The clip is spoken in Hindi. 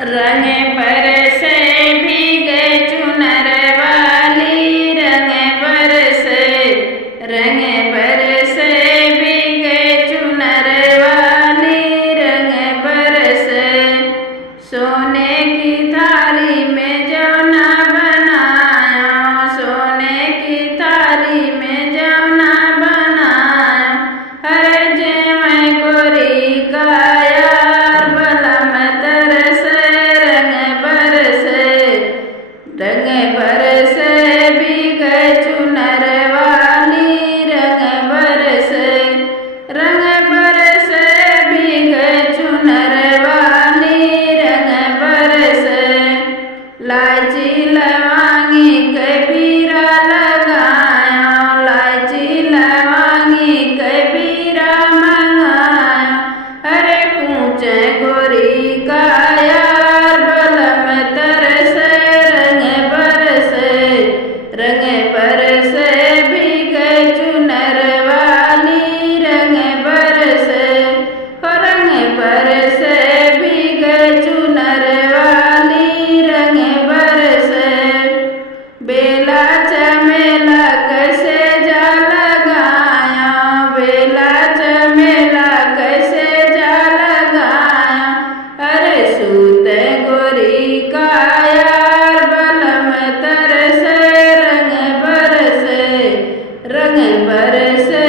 रंग बरसे भीगे चुनर वाली, रंग बरसे, रंग बरसे भीगे चुनर वाली, रंग बरसे। सोने की थाली में जौना बनाया, सोने की थाली में जौना बनाया, हर जेवै गोरी का यार बलम तरसे। रंग बरसे भीगे चुनर वाली, रंग बरसे, रंग बरसे भीगे चुनर वाली, रंग बरसे। लाची लवांगी कबीरा लगाया, लाची लवांगी कबीरा मंगाया, अरे कूचे गोरी का यार बलम तरसे। रंग बरसे भीगे चुनर वाली, रंग बरसे, रंग बरसे भीगे चुनर वाली, रंग बरसे। बेला चमेला कैसे जा लगाया, बेला चमेला कैसे जा लगाया, अरे सूते गोरी का यार बलम तरसे। रंग बरसे, रंग बरसे